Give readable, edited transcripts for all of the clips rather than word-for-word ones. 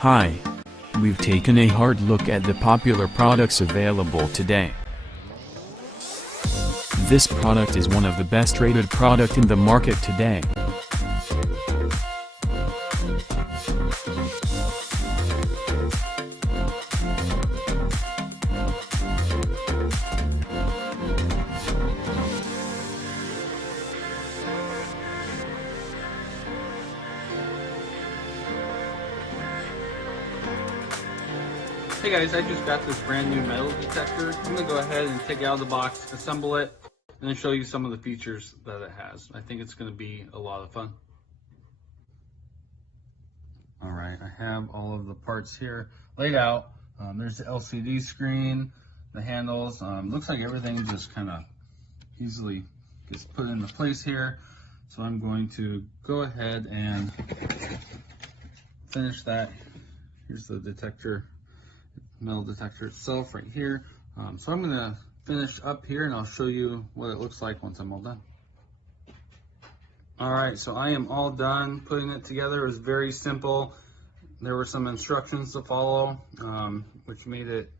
Hi. We've taken a hard look at the popular products available today. This product is one of the best rated product in the market today. Hey guys, I just got this brand new metal detector. I'm going to go ahead and take it out of the box, assemble it, and then show you some of the features that it has. I think it's going to be a lot of fun. Alright, I have all of the parts here laid out. There's the LCD screen, the handles. Looks like everything just kind of easily gets put into place here. So I'm going to go ahead and finish that. Here's the detector. Metal detector itself right here. So I'm going to finish up here and I'll show you what it looks like once I'm all done. Alright, so I am all done putting it together. It was very simple. There were some instructions to follow, which made it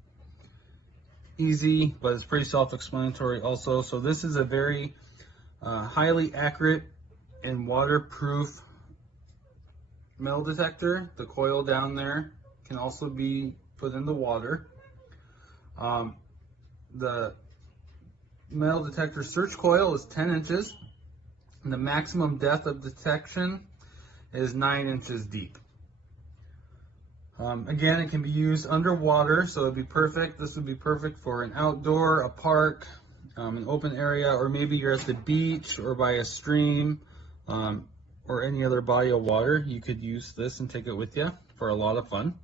easy, but it's pretty self-explanatory also. So this is a very highly accurate and waterproof metal detector. The coil down there can also be put in the water. The metal detector search coil is 10 inches. And the maximum depth of detection is 9 inches deep. Again, it can be used underwater, so it'd be perfect. This would be perfect for an outdoor, a park, an open area, or maybe you're at the beach or by a stream or any other body of water. You could use this and take it with you for a lot of fun.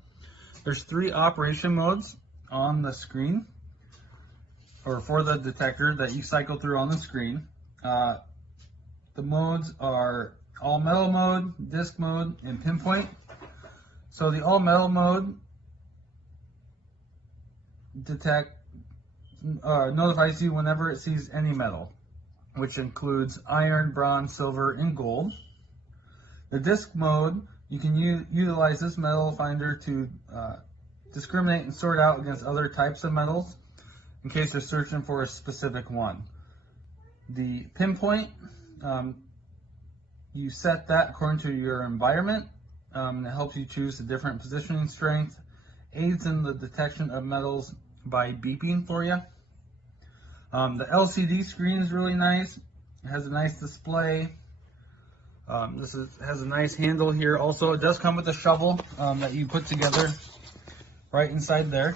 There's 3 operation modes on the screen, or for the detector that you cycle through on the screen. The modes are all metal mode, disc mode, and pinpoint. So the all metal mode notifies you whenever it sees any metal, which includes iron, bronze, silver, and gold. The disc mode, you can utilize this metal finder to discriminate and sort out against other types of metals in case they're searching for a specific one. The pinpoint, you set that according to your environment. It helps you choose a different positioning strength, aids in the detection of metals by beeping for you. The LCD screen is really nice. It has a nice display. Has a nice handle here. Also, it does come with a shovel that you put together right inside there.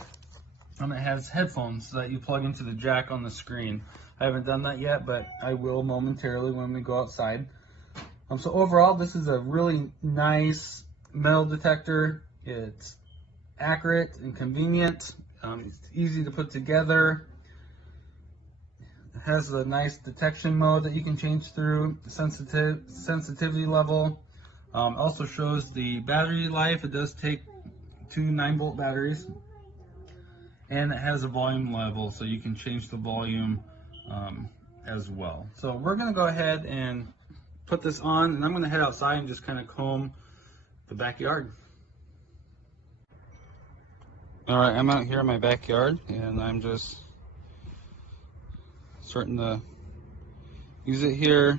It has headphones that you plug into the jack on the screen. I haven't done that yet, but I will momentarily when we go outside. So overall, this is a really nice metal detector. It's accurate and convenient. It's easy to put together. It has a nice detection mode that you can change through, sensitivity level. Also shows the battery life. It does take 2 9-volt batteries. And it has a volume level, so you can change the volume as well. So we're going to go ahead and put this on, and I'm going to head outside and just kind of comb the backyard. Alright, I'm out here in my backyard, and I'm just starting to use it here.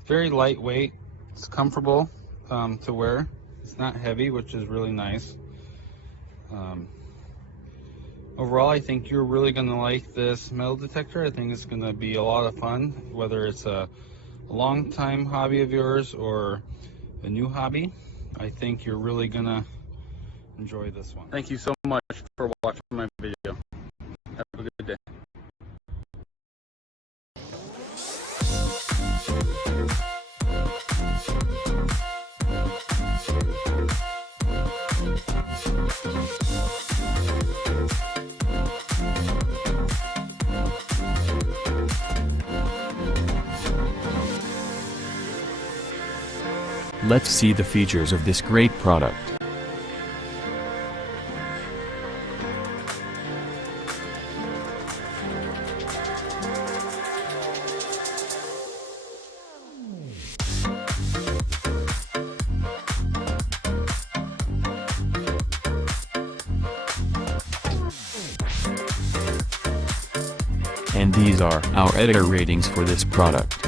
It's very lightweight. It's comfortable to wear. It's not heavy, which is really nice. Overall, I think you're really going to like this metal detector. I think it's going to be a lot of fun, whether it's a long-time hobby of yours or a new hobby. I think you're really going to enjoy this one. Thank you so much for watching my video. Have a good day. Let's see the features of this great product. And these are our editor ratings for this product.